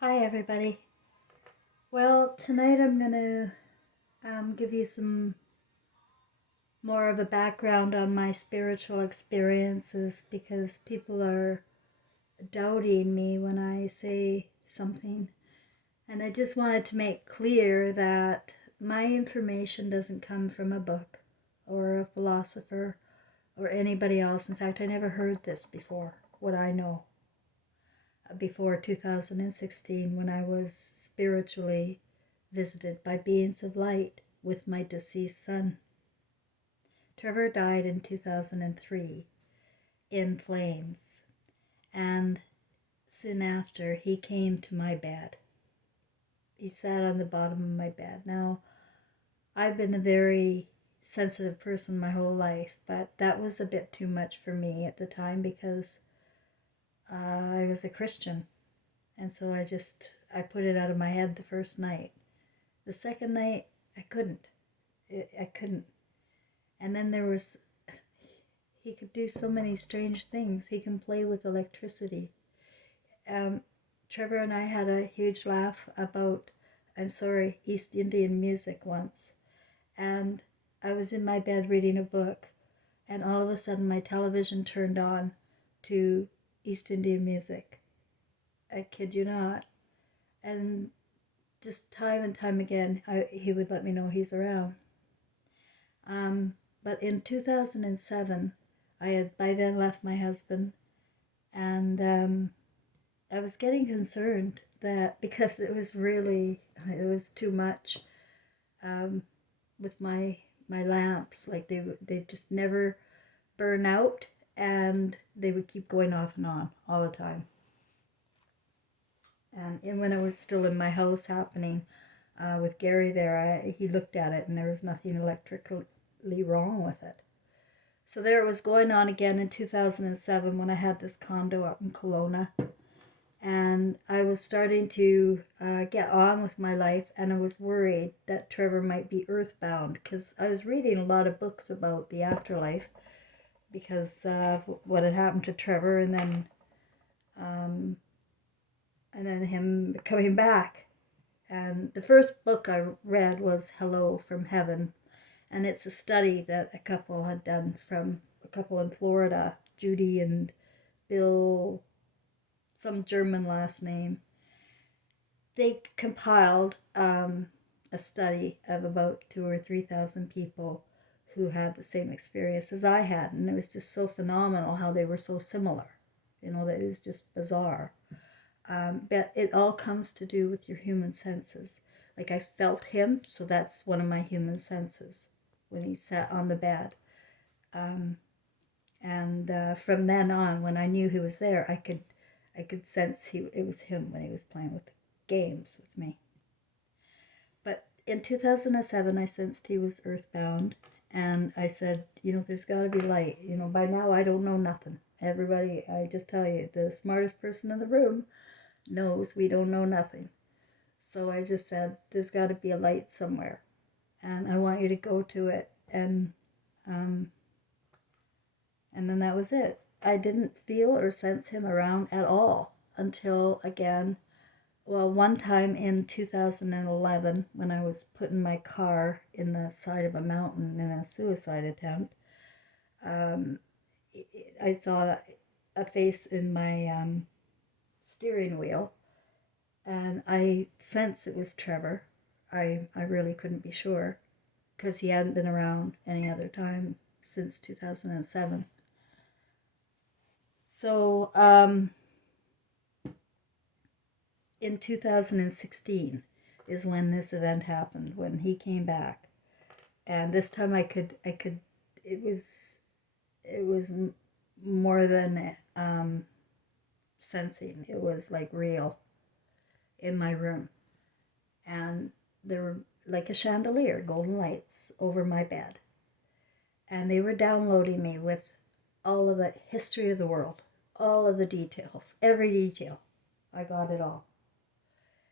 Hi, everybody. Well, tonight I'm going to give you some more of a background on my spiritual experiences because people are doubting me when I say something. And I just wanted to make clear that my information doesn't come from a book or a philosopher or anybody else. In fact, I never heard this before, what I know, before 2016 when I was spiritually visited by beings of light with my deceased son. Trevor died in 2003 in flames, and soon after he came to my bed. He sat on the bottom of my bed. Now, I've been a very sensitive person my whole life, but that was a bit too much for me at the time because I was a Christian, and so I put it out of my head the first night. The second night, I couldn't. I couldn't. And then he could do so many strange things. He can play with electricity. Um, Trevor and I had a huge laugh about, East Indian music once. And I was in my bed reading a book, and all of a sudden my television turned on to East Indian music. I kid you not. And just time and time again, he would let me know he's around. But in 2007, I had by then left my husband, and I was getting concerned that because it was too much um, with my lamps, like they just never burn out, and they would keep going off and on all the time. And when it was still in my house happening with Gary there, he looked at it and there was nothing electrically wrong with it. So there it was going on again in 2007 when I had this condo up in Kelowna. And I was starting to get on with my life, and I was worried that Trevor might be earthbound because I was reading a lot of books about the afterlife because of what had happened to Trevor, um, and then him coming back. And the first book I read was Hello from Heaven, and it's a study that a couple had done from a couple in Florida, Judy and Bill, some German last name. They compiled a study of about 2 or 3 thousand people who had the same experience as I had, and it was just so phenomenal how they were so similar. That it was just bizarre. But it all comes to do with your human senses. Like I felt him, so that's one of my human senses when he sat on the bed. Um, and from then on, when I knew he was there, I could sense it was him when he was playing with games with me. But in 2007, I sensed he was earthbound, and I said, there's got to be light. By now I don't know nothing. Everybody, I just tell you, the smartest person in the room knows we don't know nothing. So I just said, there's got to be a light somewhere, and I want you to go to it. Um, and then that was it. I didn't feel or sense him around at all until again, well, one time in 2011 when I was putting my car in the side of a mountain in a suicide attempt. um, I saw a face in my steering wheel, and I sensed it was Trevor. I really couldn't be sure because he hadn't been around any other time since 2007. So in 2016 is when this event happened, when he came back. And this time I could it was more than sensing. It was like real in my room. And there were like a chandelier, golden lights over my bed. And they were downloading me with all of the history of the world, all of the details, every detail. I got it all.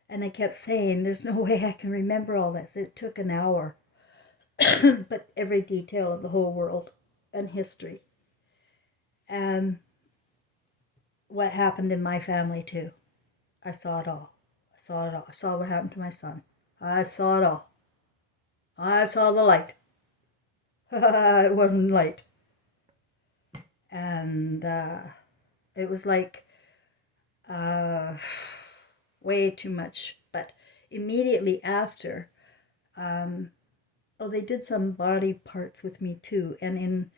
And I kept saying, there's no way I can remember all this. It took an hour. But every detail of the whole world and history. And what happened in my family, too. I saw it all. saw it all. I saw what happened to my son. I saw it all. I saw the light. It wasn't light. And it was like way too much. But immediately after, they did some body parts with me too. And in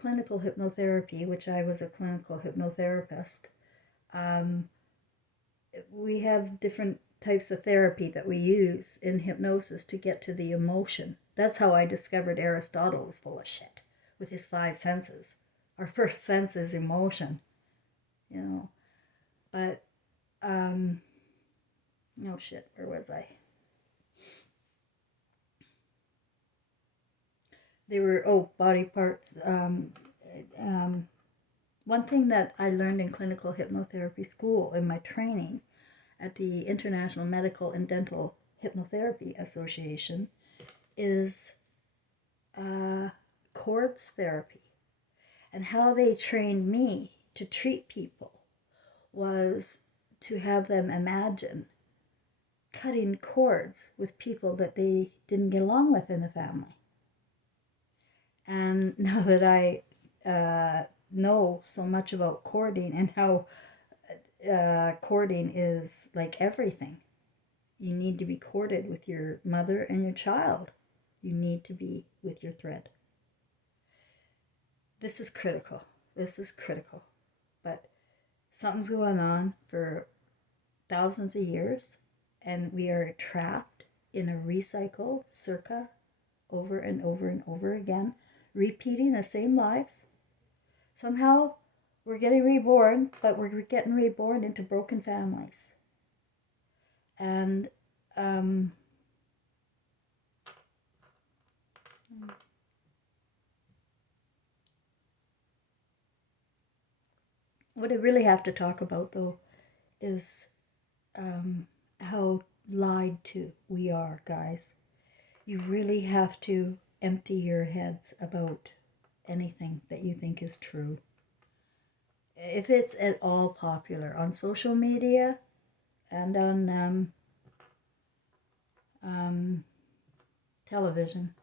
clinical hypnotherapy, which I was a clinical hypnotherapist, we have different types of therapy that we use in hypnosis to get to the emotion. That's how I discovered Aristotle was full of shit with his 5 senses. Our first sense is emotion, But, oh shit, where was I? They were, body parts. One thing that I learned in clinical hypnotherapy school in my training at the International Medical and Dental Hypnotherapy Association is cords therapy. And how they trained me to treat people was to have them imagine cutting cords with people that they didn't get along with in the family. And now that I know so much about cording and how cording is like everything, you need to be corded with your mother and your child. You need to be with your thread. This is critical. But something's going on for thousands of years, and we are trapped in a recycle circa over and over and over again, repeating the same lives. Somehow we're getting reborn, but we're getting reborn into broken families. And what I really have to talk about, though, is how lied to we are, guys. You really have to empty your heads about anything that you think is true. If it's at all popular on social media and on television,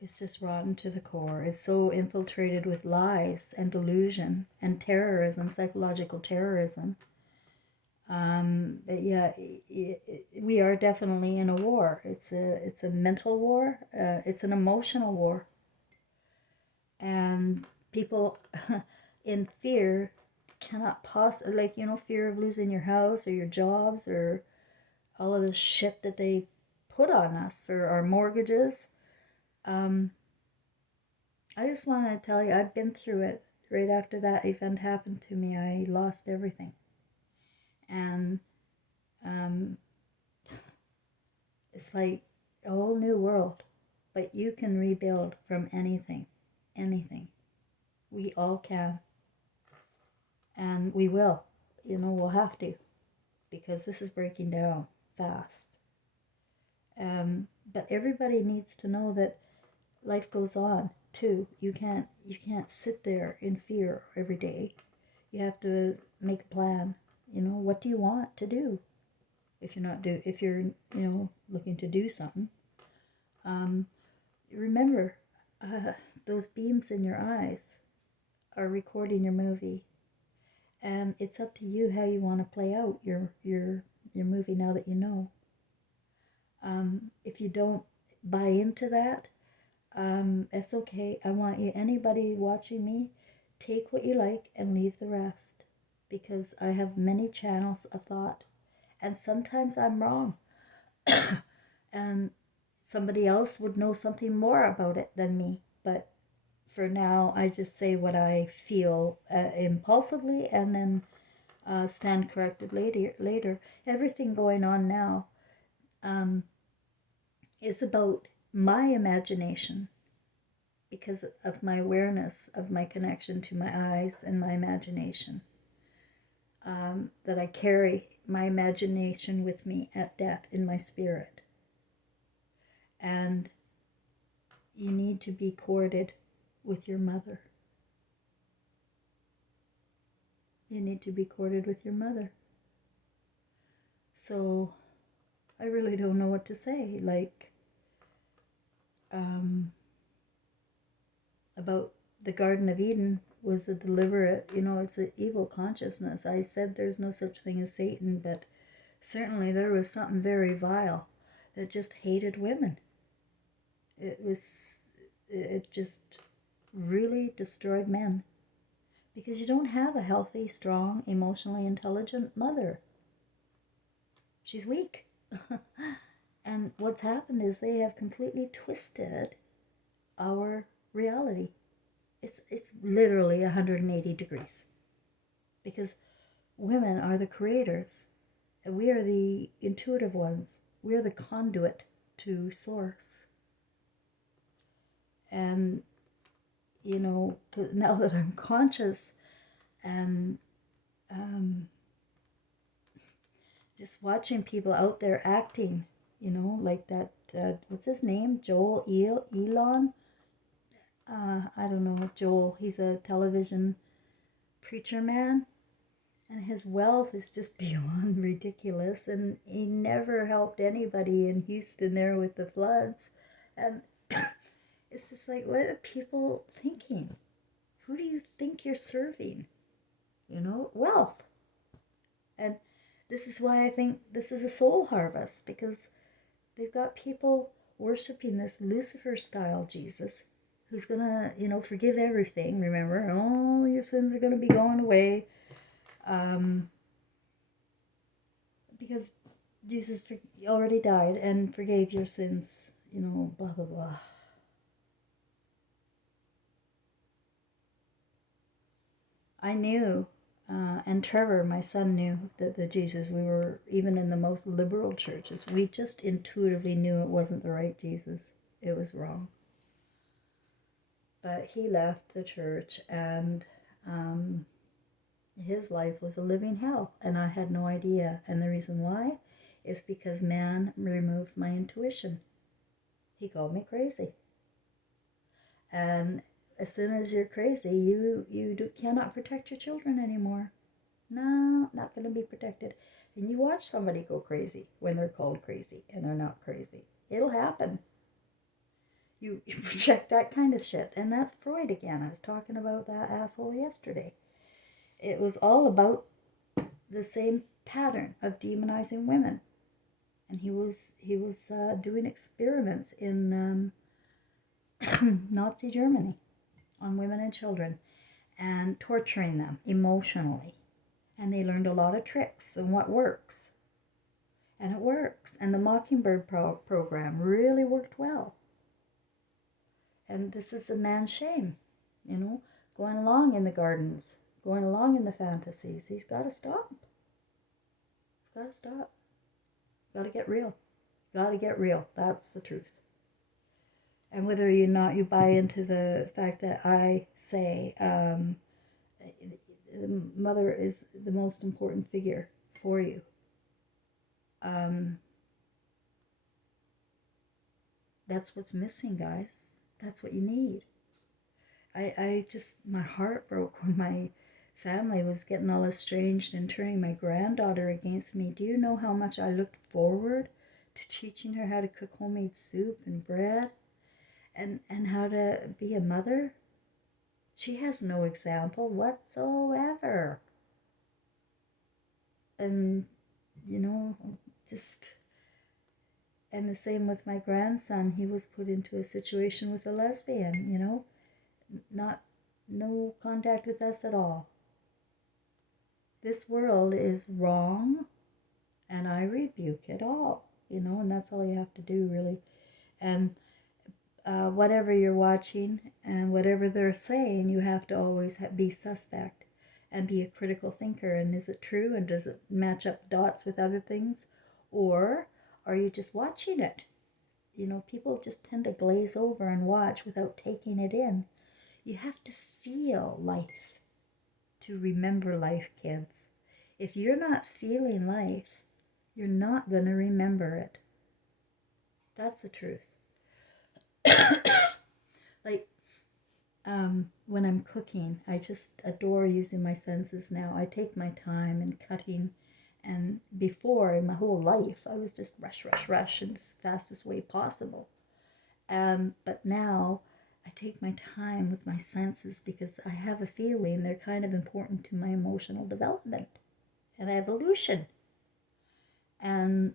it's just rotten to the core. It's so infiltrated with lies and delusion and terrorism, psychological terrorism. We are definitely in a war. It's a mental war. It's an emotional war. And people in fear cannot possibly, fear of losing your house or your jobs or all of the shit that they put on us for our mortgages. I just want to tell you, I've been through it. Right after that event happened to me, I lost everything. And it's like a whole new world. But you can rebuild from anything. We all can. And we will. We'll have to. Because this is breaking down fast. But everybody needs to know that life goes on too. You can't sit there in fear every day. You have to make a plan. What do you want to do? If you're looking to do something, remember those beams in your eyes are recording your movie, and it's up to you how you want to play out your movie now that you know. If you don't buy into that, it's okay. I want you, anybody watching me, take what you like and leave the rest, because I have many channels of thought, and sometimes I'm wrong. And somebody else would know something more about it than me, but for now I just say what I feel impulsively, and then stand corrected later. Everything going on now is about my imagination, because of my awareness of my connection to my eyes and my imagination, that I carry my imagination with me at death in my spirit. And you need to be corded with your mother. You need to be corded with your mother. So I really don't know what to say. Like, about the Garden of Eden was a deliberate, it's an evil consciousness. I said there's no such thing as Satan, but certainly there was something very vile that just hated women. It just really destroyed men because you don't have a healthy, strong, emotionally intelligent mother. She's weak. And what's happened is they have completely twisted our reality. It's literally 180 degrees because women are the creators. We are the intuitive ones. We are the conduit to source. And, now that I'm conscious and just watching people out there acting, like that, what's his name? Elon? I don't know, Joel. He's a television preacher man. And his wealth is just beyond ridiculous. And he never helped anybody in Houston there with the floods. And it's just like, what are people thinking? Who do you think you're serving? Wealth. And this is why I think this is a soul harvest, because they've got people worshiping this Lucifer style Jesus who's gonna, forgive everything. Remember, all your sins are gonna be going away. Because Jesus already died and forgave your sins, blah, blah, blah. I knew, and Trevor, my son, knew that the Jesus, we were, even in the most liberal churches, we just intuitively knew it wasn't the right Jesus. It was wrong. But he left the church, and his life was a living hell, and I had no idea. And the reason why is because man removed my intuition. He called me crazy. And as soon as you're crazy, you cannot protect your children anymore. No, not going to be protected. And you watch somebody go crazy when they're called crazy and they're not crazy. It'll happen. You project that kind of shit. And that's Freud again. I was talking about that asshole yesterday. It was all about the same pattern of demonizing women. And he was doing experiments in Nazi Germany on women and children and torturing them emotionally. And they learned a lot of tricks and what works. And it works. And the Mockingbird program really worked well. And this is a man's shame, going along in the gardens, going along in the fantasies. He's got to stop. He's got to stop. Got to get real. Got to get real. That's the truth. And whether or not you buy into the fact that I say the mother is the most important figure for you, that's what's missing, guys. That's what you need. I just, my heart broke when my family was getting all estranged and turning my granddaughter against me. Do you know how much I looked forward to teaching her how to cook homemade soup and bread and how to be a mother? She has no example whatsoever. And, just... And the same with my grandson. He was put into a situation with a lesbian, no contact with us at all. This world is wrong, and I rebuke it all, and that's all you have to do, really. And whatever you're watching and whatever they're saying, you have to always be suspect and be a critical thinker. And is it true? And does it match up dots with other things? Or are you just watching it? People just tend to glaze over and watch without taking it in. You have to feel life to remember life, kids. If you're not feeling life, you're not going to remember it. That's the truth. Like, when I'm cooking, I just adore using my senses now. I take my time in cutting And before, in my whole life, I was just rush, rush, rush in the fastest way possible. But now I take my time with my senses because I have a feeling they're kind of important to my emotional development and evolution. And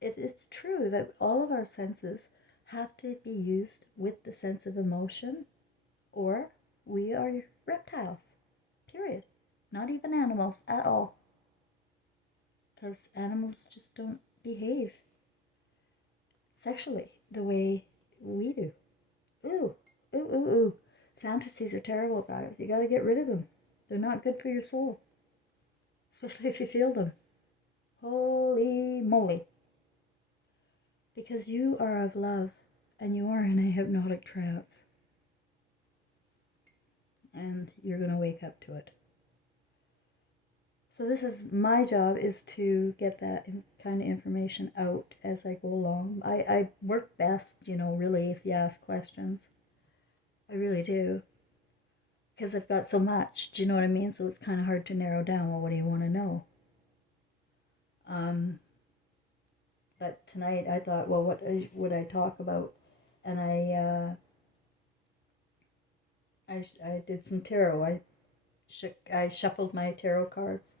it's true that all of our senses have to be used with the sense of emotion, or we are reptiles, period. Not even animals at all. Because animals just don't behave sexually the way we do. Ooh, ooh, ooh, ooh. Fantasies are terrible, guys. You gotta get rid of them. They're not good for your soul, especially if you feel them. Holy moly. Because you are of love and you are in a hypnotic trance. And you're going to wake up to it. So this is my job, is to get that kind of information out as I go along. I work best, really, if you ask questions. I really do. Because I've got so much, do you know what I mean? So it's kind of hard to narrow down, well, what do you want to know? But tonight I thought, well, what would I talk about? And I did some tarot. I shuffled my tarot cards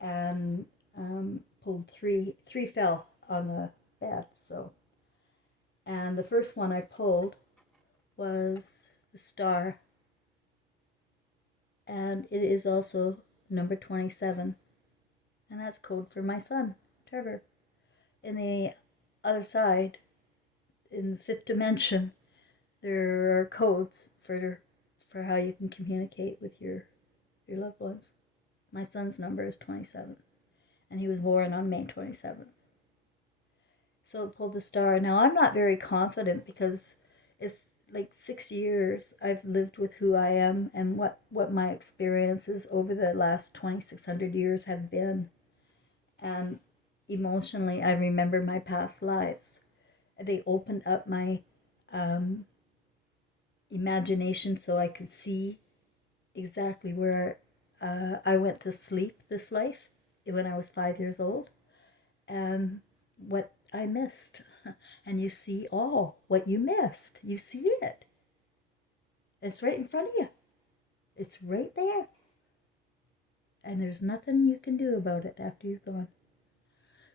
and pulled three. Three fell on the bed. So, and the first one I pulled was the star, and it is also number 27, and that's code for my son, Trevor. In the other side, in the fifth dimension, there are codes for how you can communicate with your loved ones. My son's number is 27, and he was born on May 27th. So it pulled the star. Now, I'm not very confident because it's like 6 years I've lived with who I am and what my experiences over the last 2,600 years have been. And emotionally, I remember my past lives. They opened up my imagination so I could see exactly where I went to sleep this life when I was 5 years old, and what I missed. And you see all what you missed. You see it. It's right in front of you. It's right there. And there's nothing you can do about it after you've gone.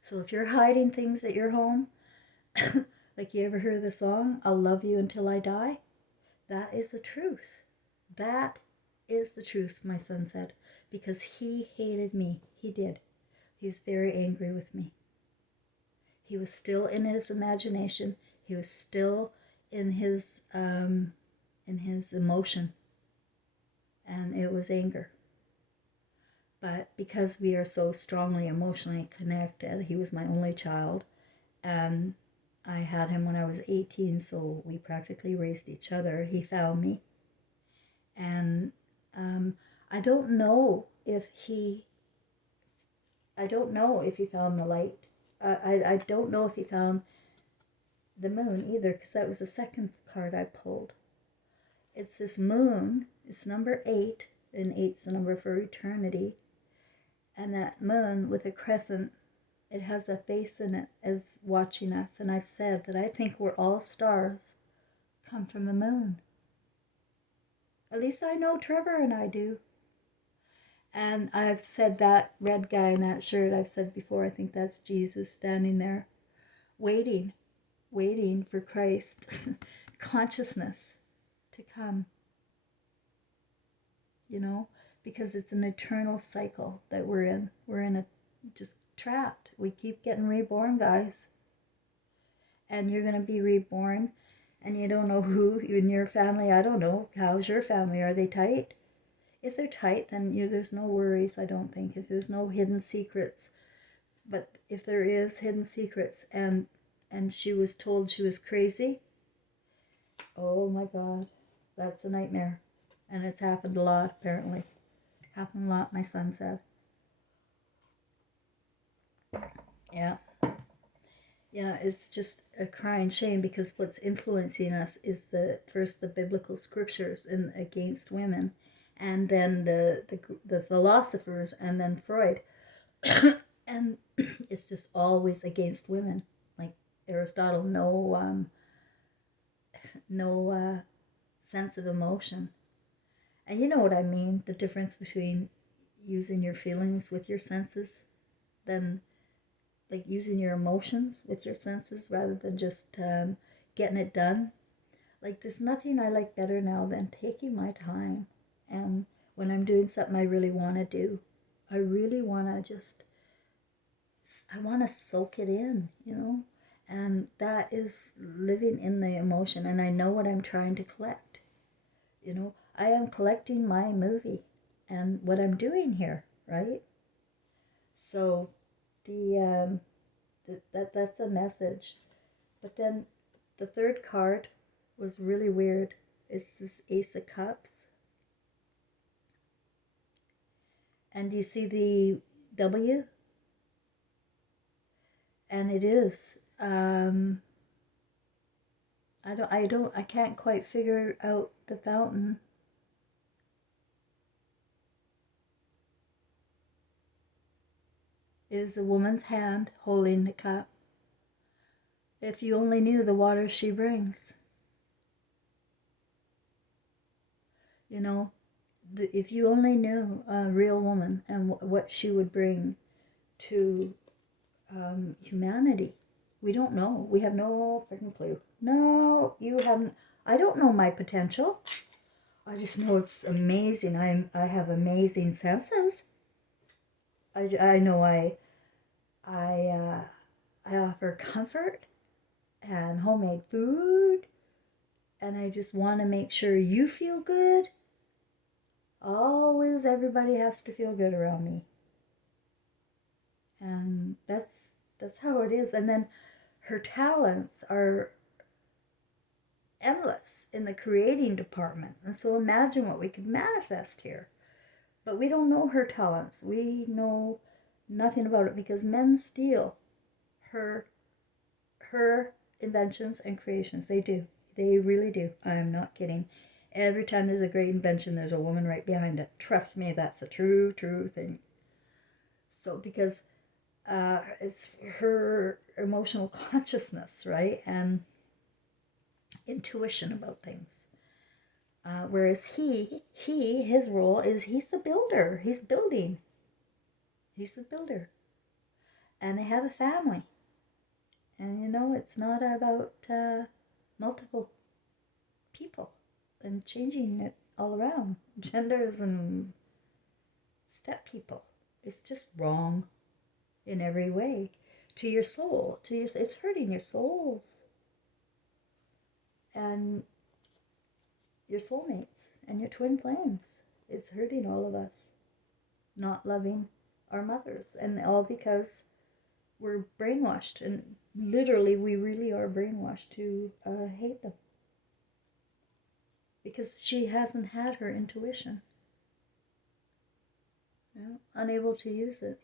So if you're hiding things at your home, like you ever heard the song, I'll love you until I die, that is the truth. That is the truth, my son said, because he hated me. He did. He's very angry with me. He was still in his imagination. He was still in his emotion, and it was anger. But because we are so strongly emotionally connected, he was my only child, and I had him when I was 18, so we practically raised each other. He found me, and I don't know if he found the light. I don't know if he found the moon either, because that was the second card I pulled. It's this moon. It's number 8, and 8's the number for eternity. And that moon with a crescent, it has a face in it as watching us. And I've said that I think we're all stars come from the moon. At least I know Trevor and I do. And I've said that red guy in that shirt, I've said before, I think that's Jesus standing there waiting for Christ consciousness to come. Because it's an eternal cycle that we're in. We're in just trapped. We keep getting reborn, guys. And you're going to be reborn, and you don't know who in your family. I don't know. How's your family? Are they tight? If they're tight, then there's no worries, I don't think. If there's no hidden secrets. But if there is hidden secrets, and she was told she was crazy, oh my God, that's a nightmare. And it's happened a lot, apparently. Happened a lot, my son said. Yeah. Yeah, it's just a crying shame, because what's influencing us is first the biblical scriptures against women, and then the philosophers, and then Freud. And it's just always against women. Like Aristotle, no sense of emotion. And you know what I mean, the difference between using your feelings with your senses than like using your emotions with your senses rather than just getting it done. Like there's nothing I like better now than taking my time, and when I'm doing something I really want to do, I really want to just, I want to soak it in, you know? And that is living in the emotion, and I know what I'm trying to collect. You know, I am collecting my movie and what I'm doing here, right? So that's a message. But then the third card was really weird. It's this Ace of Cups. And you see the W? And it is. I can't quite figure out the fountain. It is a woman's hand holding the cup. If you only knew the water she brings. You know, if you only knew a real woman and what she would bring to humanity. We don't know. We have no freaking clue. No, you haven't. I don't know my potential. I just know it's amazing. I have amazing senses. I know I I offer comfort and homemade food, and I just want to make sure you feel good. Always, everybody has to feel good around me, and that's how it is. And then her talents are endless in the creating department. And so imagine what we could manifest here. But we don't know her talents. We know nothing about it because men steal her her inventions and creations. They do. They really do. I'm not kidding. Every time there's a great invention, there's a woman right behind it. Trust me, that's a true thing. So because it's her emotional consciousness, right? And intuition about things. Whereas his role is he's the builder. He's building. He's the builder. And they have a family. And you know, it's not about multiple people and changing it all around. Genders and step people. It's just wrong in every way. To your soul. It's hurting your souls. And your soulmates and your twin flames. It's hurting all of us. Not loving our mothers. And all because we're brainwashed. And literally, we really are brainwashed to hate them. Because she hasn't had her intuition. You know, unable to use it.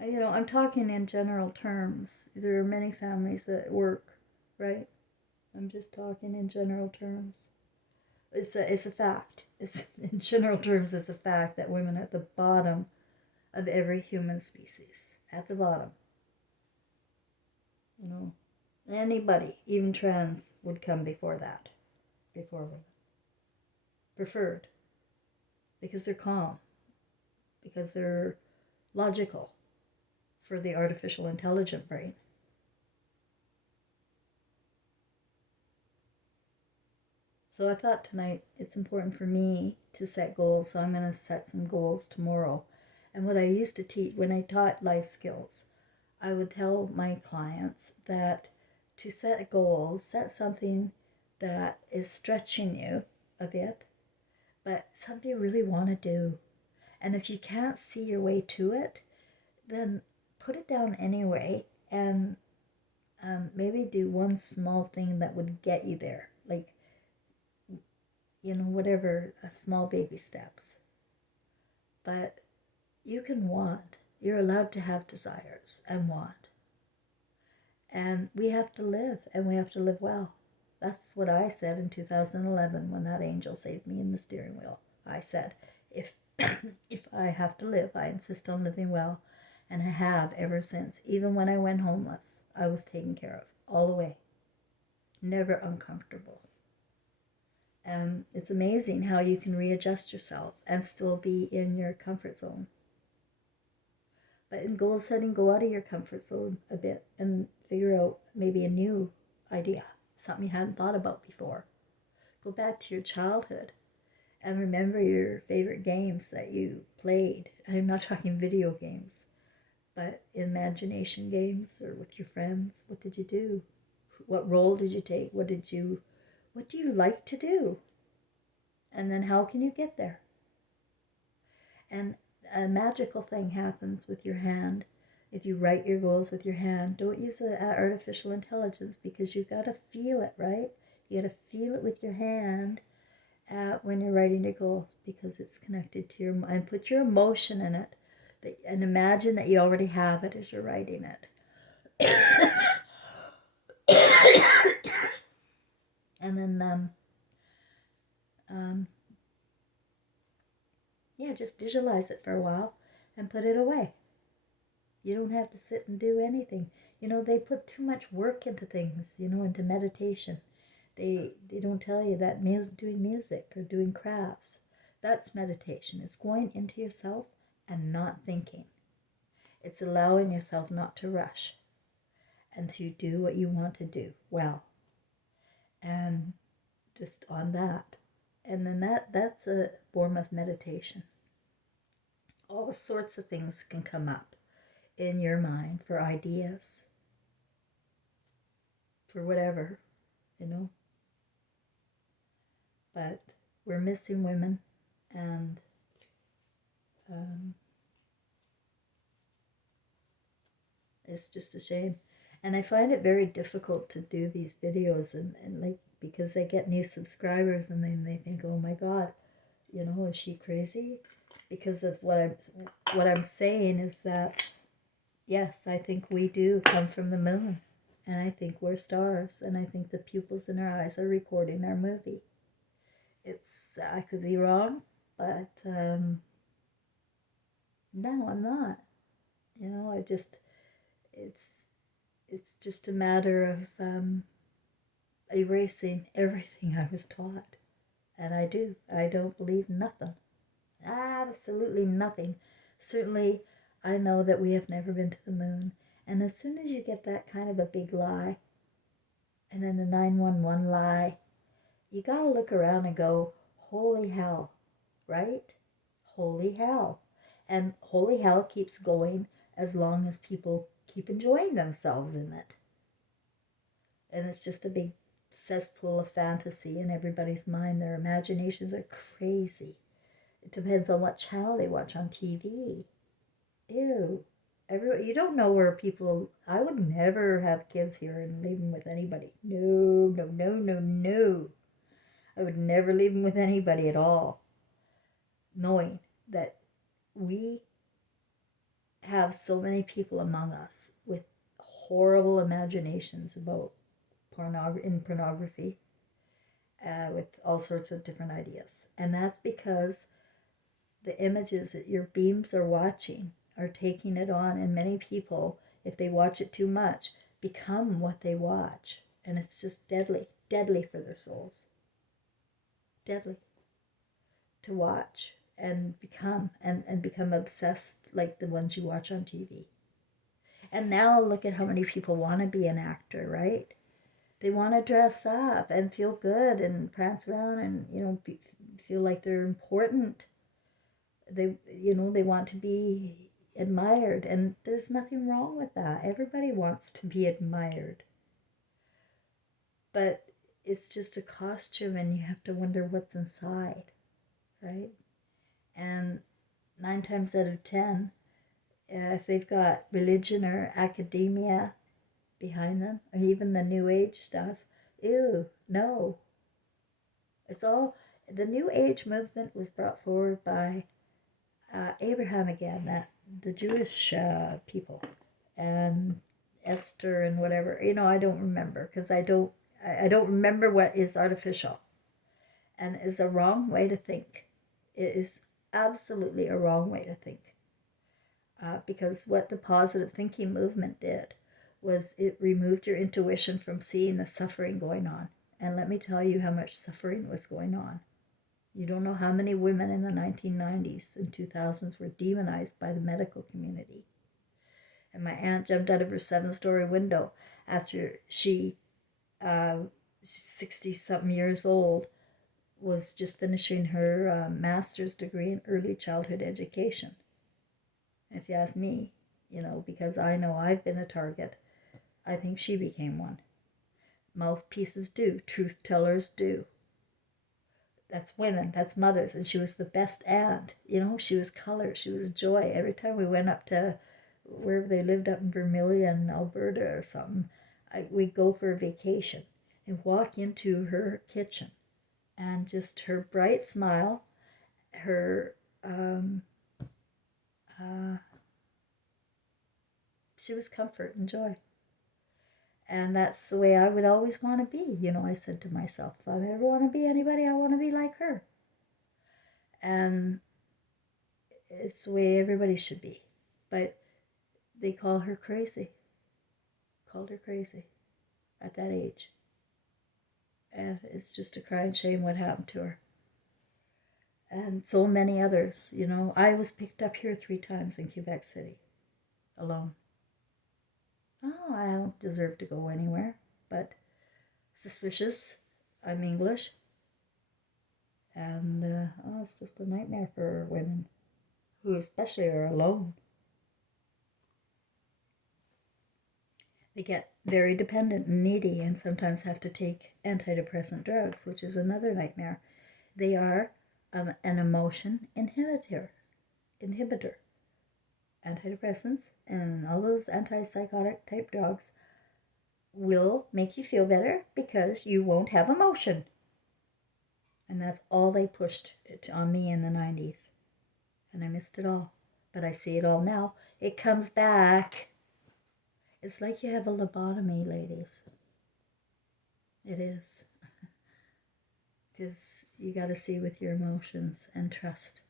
You know, I'm talking in general terms. There are many families that work, right? I'm just talking in general terms. It's a fact. It's in general terms, it's a fact that women are at the bottom of every human species. At the bottom. You know, anybody, even trans, would come before that. Before women. Preferred. Because they're calm. Because they're logical for the artificial intelligent brain. So I thought tonight it's important for me to set goals, so I'm going to set some goals tomorrow. And what I used to teach, when I taught life skills, I would tell my clients that to set goals, set something that is stretching you a bit, but something you really want to do. And if you can't see your way to it, then put it down anyway and maybe do one small thing that would get you there. Like, you know, whatever, small baby steps. But you can want. You're allowed to have desires and want. And we have to live, and we have to live well. That's what I said in 2011 when that angel saved me in the steering wheel. I said, if if I have to live, I insist on living well, and I have ever since. Even when I went homeless, I was taken care of all the way, never uncomfortable. It's amazing how you can readjust yourself and still be in your comfort zone. But in goal setting, go out of your comfort zone a bit and figure out maybe a new idea, something you hadn't thought about before. Go back to your childhood and remember your favorite games that you played. I'm not talking video games, but imagination games or with your friends. What did you do? What role did you take? What do you like to do? And then how can you get there? And a magical thing happens with your hand. If you write your goals with your hand, don't use artificial intelligence, because you've got to feel it, right? You got to feel it with your hand when you're writing your goals, because it's connected to your mind. Put your emotion in it, and imagine that you already have it as you're writing it. And then yeah, just visualize it for a while and put it away. You don't have to sit and do anything. They put too much work into things, into meditation. They don't tell you that doing music or doing crafts, that's meditation. It's going into yourself and not thinking. It's allowing yourself not to rush and to do what you want to do well. And just on that. And then that's a form of meditation. All sorts of things can come up in your mind for ideas, for whatever, But we're missing women, and it's just a shame. And I find it very difficult to do these videos, and like, because they get new subscribers, and then they think, oh my God, is she crazy? Because of what I'm saying is that, yes, I think we do come from the moon, and I think we're stars, and I think the pupils in our eyes are recording our movie. I could be wrong, but no, I'm not. It's just a matter of erasing everything I was taught. And I don't believe nothing. Absolutely nothing. Certainly, I know that we have never been to the moon. And as soon as you get that kind of a big lie, and then the 911 lie, you gotta look around and go, holy hell, right? Holy hell. And holy hell keeps going as long as people keep enjoying themselves in it. And it's just a big cesspool of fantasy in everybody's mind. Their imaginations are crazy. It depends on what channel they watch on TV. Ew. You don't know where people... I would never have kids here and leave them with anybody. No, no, no, no, no. I would never leave them with anybody at all. Knowing that we have so many people among us with horrible imaginations about pornography, with all sorts of different ideas. And that's because the images that your beams are watching are taking it on, and many people, if they watch it too much, become what they watch. And it's just deadly for their souls. Deadly to watch and become obsessed like the ones you watch on TV. And now look at how many people want to be an actor, right? They want to dress up and feel good and prance around and feel like they're important. They want to be admired, and there's nothing wrong with that. Everybody wants to be admired. But it's just a costume, and you have to wonder what's inside, right? And 9 times out of 10, if they've got religion or academia behind them, or even the New Age stuff, ew, no. It's all... The New Age movement was brought forward by Abraham again, the Jewish people, and Esther and whatever. I don't remember, because I don't remember what is artificial and is a wrong way to think. It is absolutely a wrong way to think. Because what the positive thinking movement did was it removed your intuition from seeing the suffering going on. And let me tell you how much suffering was going on. You don't know how many women in the 1990s and 2000s were demonized by the medical community. And my aunt jumped out of her 7-story window after she, 60-something years old, was just finishing her master's degree in early childhood education. If you ask me, because I know I've been a target, I think she became one. Mouthpieces do, truth tellers do. That's women, that's mothers, and she was the best aunt. She was color, she was joy. Every time we went up to wherever they lived up in Vermilion, Alberta or something, we'd go for a vacation and walk into her kitchen, and just her bright smile, her she was comfort and joy. And that's the way I would always want to be. I said to myself, if I ever want to be anybody, I want to be like her. And it's the way everybody should be. But they called her crazy at that age. And it's just a crying shame what happened to her. And so many others, I was picked up here 3 times in Quebec City, alone. Oh, I don't deserve to go anywhere, but suspicious. I'm English. And it's just a nightmare for women who especially are alone. They get very dependent and needy and sometimes have to take antidepressant drugs, which is another nightmare. They are an emotion inhibitor. Antidepressants and all those antipsychotic type drugs will make you feel better because you won't have emotion. And that's all they pushed on me in the 90s. And I missed it all. But I see it all now. It comes back. It's like you have a lobotomy, ladies. It is. Because you got to see with your emotions and trust.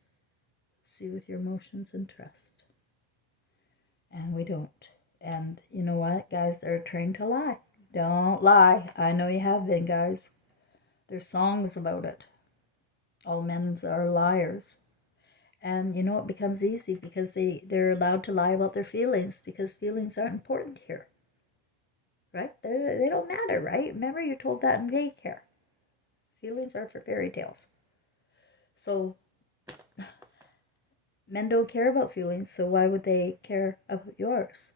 See with your emotions and trust. And we don't. And you know what, guys? They're trained to lie. Don't lie. I know you have been, guys. There's songs about it. All men are liars. And it becomes easy because they're allowed to lie about their feelings because feelings aren't important here. Right? They don't matter, right? Remember you told that in daycare. Feelings are for fairy tales. So men don't care about feelings, so why would they care about yours?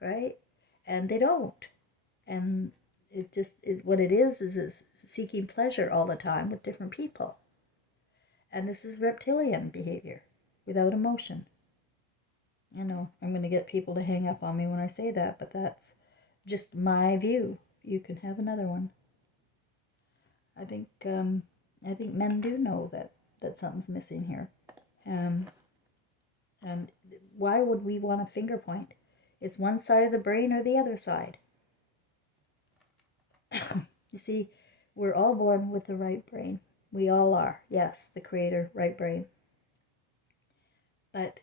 Right? And they don't. And it just is what it is seeking pleasure all the time with different people. And this is reptilian behavior without emotion. I know I'm going to get people to hang up on me when I say that, but that's just my view. You can have another one. I think men do know that something's missing here. And why would we want a finger point? It's one side of the brain or the other side. You see, we're all born with the right brain. We all are. Yes, the creator, right brain. But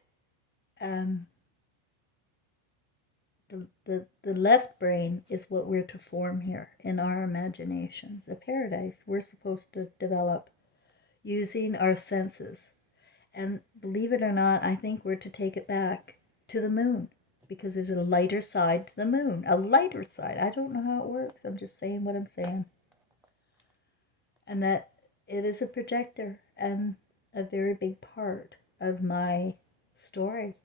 the left brain is what we're to form here in our imaginations. A paradise we're supposed to develop using our senses. And believe it or not, I think we're to take it back to the moon because there's a lighter side to the moon. A lighter side. I don't know how it works. I'm just saying what I'm saying. And that it is a projector and a very big part of my story,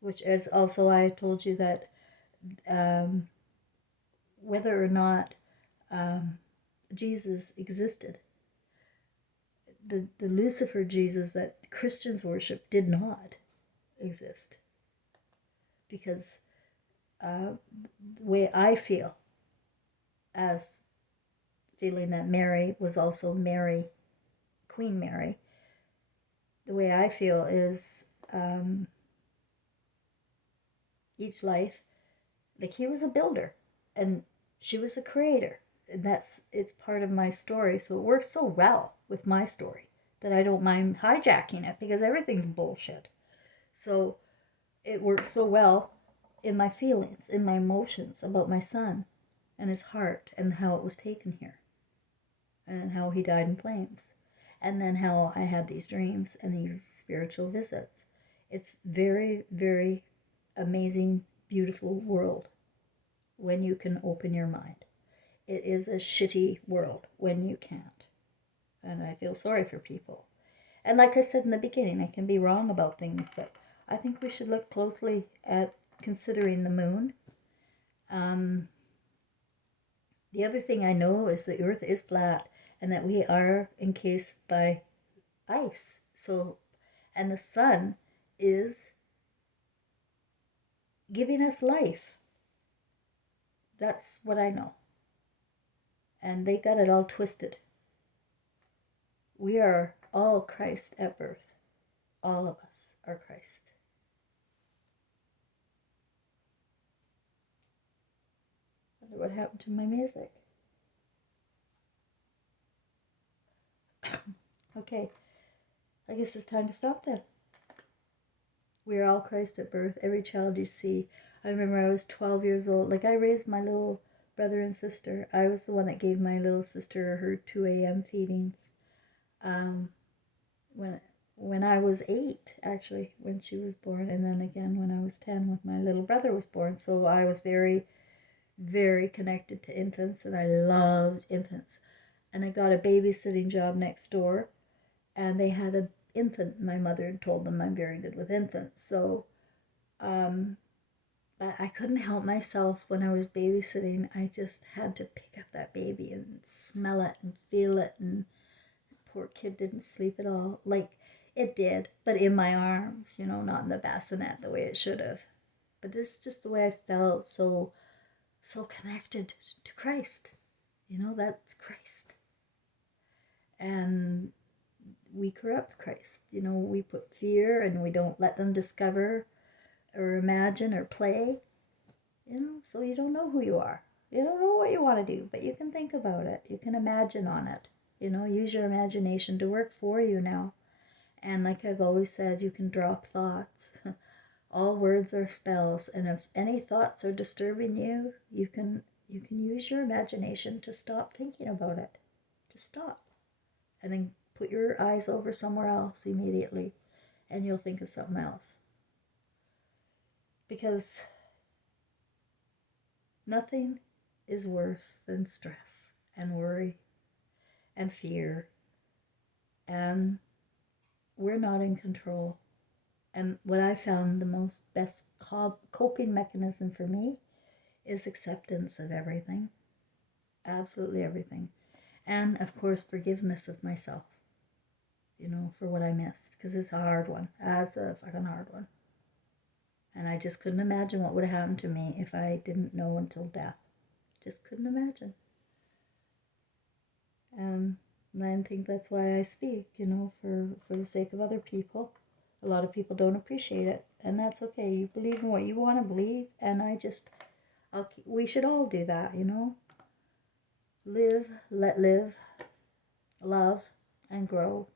which is also I told you that whether or not Jesus existed, the Lucifer Jesus that Christians worship did not exist. Because the way I feel, as feeling that Mary was also Mary, Queen Mary, the way I feel is each life, like he was a builder and she was a creator. And it's part of my story. So it works so well with my story that I don't mind hijacking it because everything's bullshit. So it works so well in my feelings, in my emotions about my son and his heart and how it was taken here and how he died in flames. And then how I had these dreams and these spiritual visits. It's very, very amazing, beautiful world when you can open your mind. It is a shitty world when you can't. And I feel sorry for people. And like I said in the beginning, I can be wrong about things, but I think we should look closely at considering the moon. The other thing I know is the earth is flat and that we are encased by ice. So, and the sun is giving us life. That's what I know. And they got it all twisted. We are all Christ at birth. All of us are Christ. I wonder what happened to my music. Okay, I guess it's time to stop then. We are all Christ at birth. Every child you see. I remember I was 12 years old. Like, I raised my little brother and sister. I was the one that gave my little sister her 2 a.m. feedings. When I was 8, actually, when she was born, and then again when I was 10, when my little brother was born. So I was very, very connected to infants, and I loved infants. And I got a babysitting job next door, and they had an infant. My mother had told them I'm very good with infants. So but I couldn't help myself when I was babysitting. I just had to pick up that baby and smell it and feel it, and poor kid didn't sleep at all. Like, it did, but in my arms, not in the bassinet the way it should have. But this is just the way I felt, so connected to Christ. That's Christ. And we corrupt Christ. We put fear and we don't let them discover or imagine or play. So you don't know who you are. You don't know what you want to do, but you can think about it. You can imagine on it. Use your imagination to work for you now. And like I've always said, you can drop thoughts. All words are spells, and if any thoughts are disturbing you, you can use your imagination to stop thinking about it. Just stop. And then put your eyes over somewhere else immediately, and you'll think of something else. Because nothing is worse than stress and worry and fear, and we're not in control. And what I found the best coping mechanism for me is acceptance of everything, absolutely everything, and of course forgiveness of myself, for what I missed, because it's a hard one. It's a fucking hard one. And I just couldn't imagine what would have happened to me if I didn't know until death. Just couldn't imagine. And I think that's why I speak, for the sake of other people. A lot of people don't appreciate it, and that's okay. You believe in what you want to believe, and we should all do that, Live, let live, love, and grow.